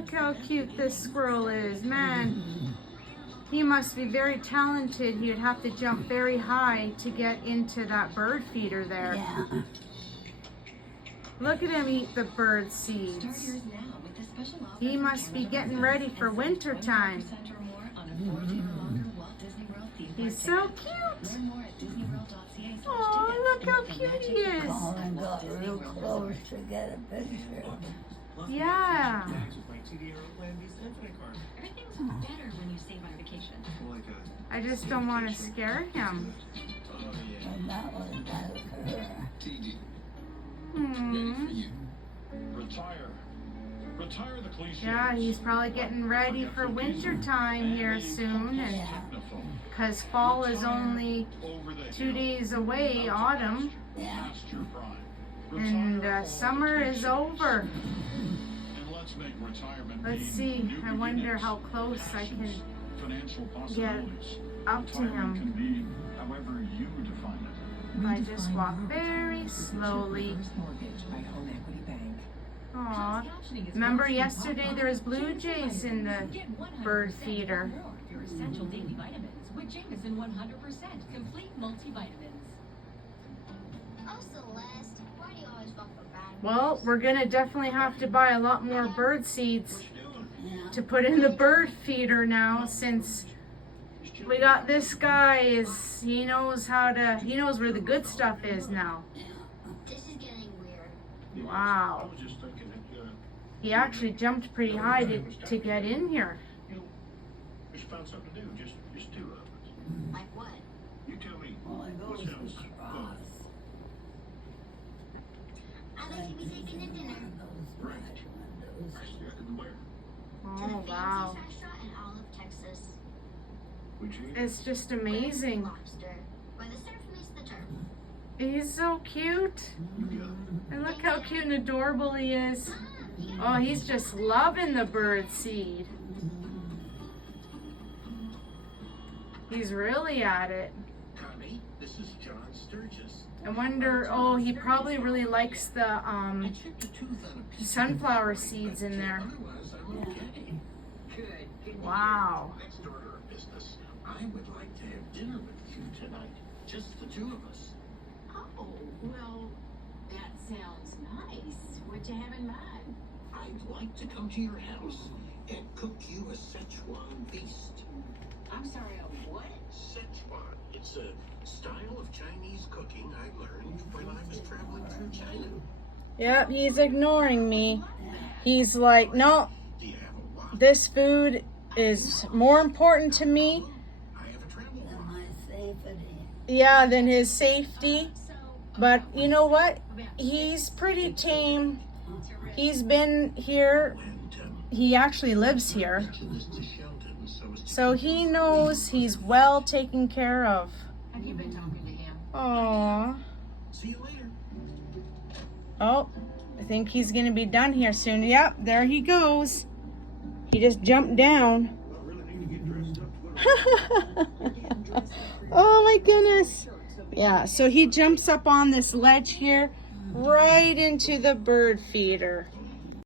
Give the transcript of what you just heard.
look how cute this squirrel is. Man, he must be very talented. He would have to jump very high to get into that bird feeder there. Yeah. Look at him eat the bird seeds. He must be getting ready for winter time. He's so cute. Oh, look how cute he is. Colin got real close to get a picture. Yeah. I just don't want to scare him. And that was her. Yeah, he's probably getting ready for winter time here soon, and because fall is only 2 days away, autumn, Yeah. and summer is over. Let's see, I wonder how close I can get up to him. I just walk very slowly. Aw, remember yesterday there was blue jays in the bird feeder. Your essential daily vitamins with Jameson 100% complete multivitamins. Oh, Celeste, why do you always fall for bad? Well, we're gonna definitely have to buy a lot more bird seeds to put in the bird feeder now, since we got this guy he knows where the good stuff is now. This is getting weird. Wow. He actually jumped pretty high to get in here. Just found something to do, just two of us. Like what? You tell me. Well, I go across. I'd like to be taken to dinner. Right. Where? Oh, To the wow. fanciest restaurant in all of Texas. Would you? It's just amazing. Lobster, where the surf meets the turf. He's so cute. You got it. And look how cute and adorable he is. Oh, he's just loving the bird seed. He's really at it. Connie, this is John Sturgis. I wonder, oh, he probably really likes the I chipped a tooth on a piece sunflower seeds in there. Otherwise, I'm okay. Good. Wow. Next order of business. I would like to have dinner with you tonight. Just the two of us. Oh, well, that sounds nice. What you have in mind? I'd like to come to your house and cook you a Szechuan feast. I'm sorry, a what? Szechuan. It's a style of Chinese cooking I learned when I was traveling through China. Yep, he's ignoring me. He's like, no, Do you have a watch? this food is more important to me, I have a travel And watch. my safety. yeah, than his safety. But you know what? He's pretty tame. He's been here. He actually lives here. Mention this to Sheldon so as to So he knows he's well taken care of. Have you been talking to him? Aww. see you later. Oh, I think he's gonna be done here soon. Yep, there he goes. He just jumped down. I really need to get dressed up. Oh my goodness. Yeah, so he jumps up on this ledge here right into the bird feeder.